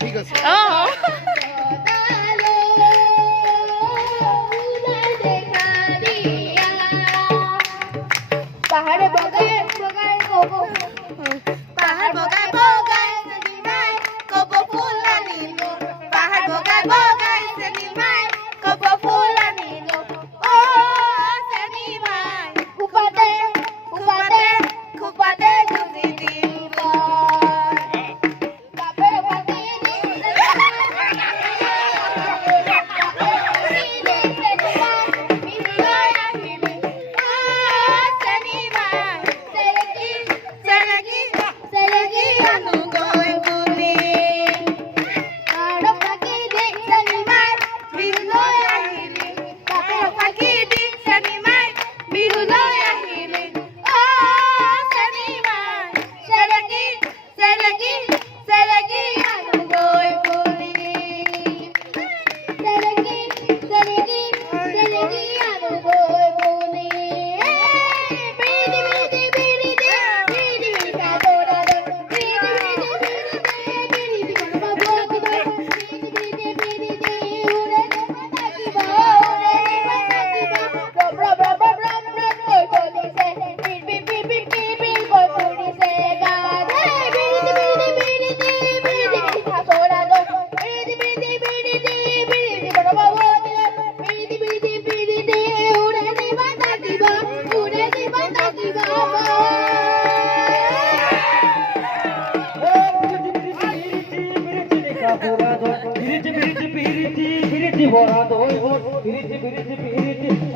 ঠিক আছে পাহাড়ে বগায় বগায় কবো পাহাড় বগায় বগায় নীলমাই কবো ফুল আনিল পাহাড় বগায় বগায় নীলমাই কবো ফুল আনিল ও নীলমাই কুপাতে কুপাতে কুপাতে তুমি দিব বাপের বাতে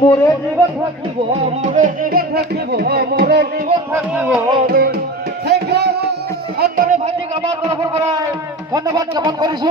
মোরে জীবন থাকিব মোরে জীবন থাকিব মোরে জীবন থাকিব থ্যাংক ইউ আপনারে ভাইকে আমার তৰফৰ পৰা ধন্যবাদ জ্ঞাপন কৰিছো।